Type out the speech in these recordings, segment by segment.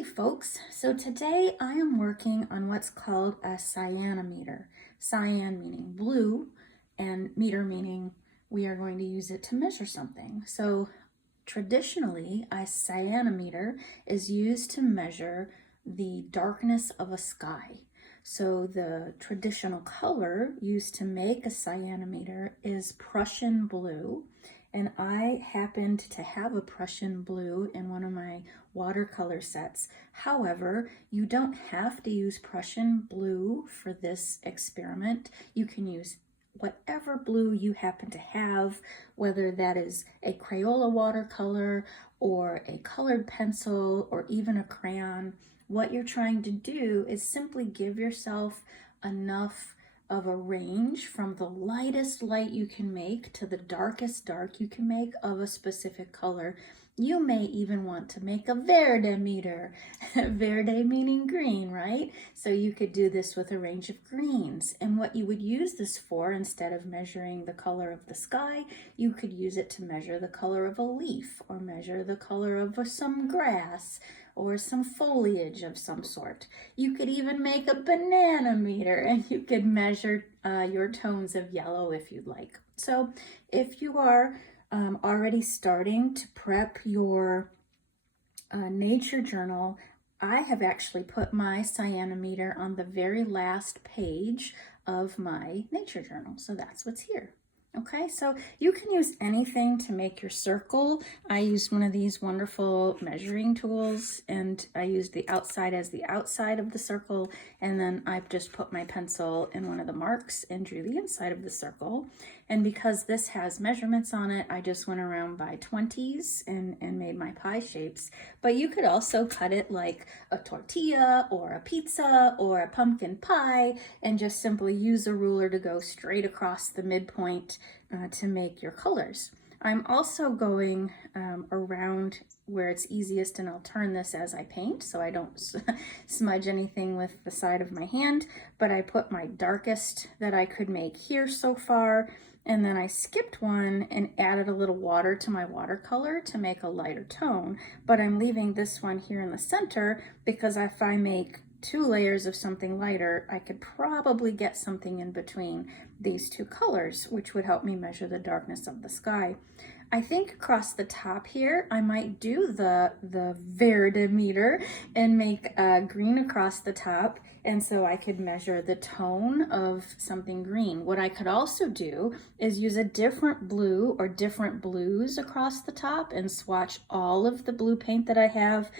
Hey folks, so today I am working on what's called a cyanometer. Cyan meaning blue and meter meaning we are going to use it to measure something. So traditionally, a cyanometer is used to measure the darkness of a sky. So the traditional color used to make a cyanometer is Prussian blue. And I happened to have a Prussian blue in one of my watercolor sets. However, you don't have to use Prussian blue for this experiment. You can use whatever blue you happen to have, whether that is a Crayola watercolor or a colored pencil or even a crayon. What you're trying to do is simply give yourself enough of a range from the lightest light you can make to the darkest dark you can make of a specific color. You may even want to make a verde meter, verde meaning green, right? So you could do this with a range of greens. And what you would use this for, instead of measuring the color of the sky, you could use it to measure the color of a leaf or measure the color of some grass or some foliage of some sort. You could even make a banana meter and you could measure your tones of yellow if you'd like. So if you are already starting to prep your nature journal, I have actually put my cyanometer on the very last page of my nature journal. So that's what's here. Okay, so you can use anything to make your circle. I used one of these wonderful measuring tools, and I used the outside as the outside of the circle, and then I've just put my pencil in one of the marks and drew the inside of the circle. And because this has measurements on it, I just went around by 20s and made my pie shapes. But you could also cut it like a tortilla or a pizza or a pumpkin pie and just simply use a ruler to go straight across the midpoint to make your colors. I'm also going around where it's easiest, and I'll turn this as I paint so I don't smudge anything with the side of my hand, but I put my darkest that I could make here so far, and then I skipped one and added a little water to my watercolor to make a lighter tone, but I'm leaving this one here in the center because if I make 2 layers of something lighter, I could probably get something in between these 2 colors, which would help me measure the darkness of the sky. I think across the top here, I might do the verde meter and make green across the top, and so I could measure the tone of something green. What I could also do is use a different blue or different blues across the top and swatch all of the blue paint that I have,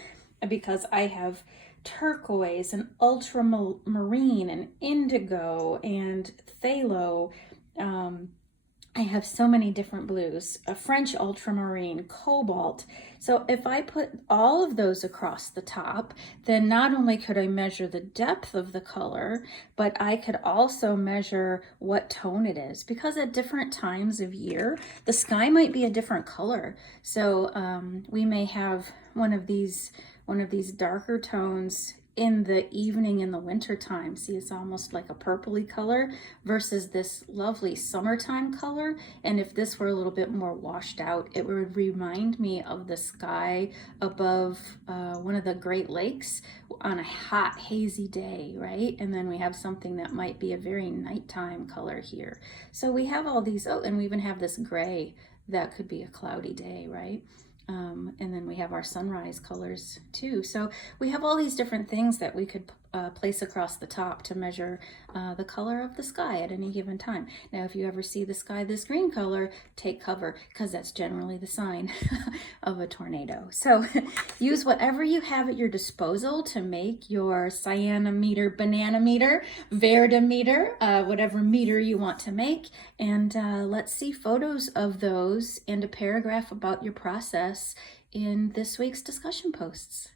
because I have turquoise and ultramarine and indigo and phthalo. I have so many different blues, a French ultramarine, cobalt. So if I put all of those across the top, then not only could I measure the depth of the color, but I could also measure what tone it is, because at different times of year, the sky might be a different color. So we may have one of these darker tones in the evening in the winter time. See, it's almost like a purpley color versus this lovely summertime color. And if this were a little bit more washed out, it would remind me of the sky above one of the Great Lakes on a hot, hazy day, right? And then we have something that might be a very nighttime color here. So we have all these, oh, and we even have this gray that could be a cloudy day, right? And then we have our sunrise colors too. So we have all these different things that we could place across the top to measure the color of the sky at any given time. Now, if you ever see the sky this green color, take cover, because that's generally the sign of a tornado. So use whatever you have at your disposal to make your cyanometer, banana meter, verde meter, whatever meter you want to make. And let's see photos of those and a paragraph about your process in this week's discussion posts.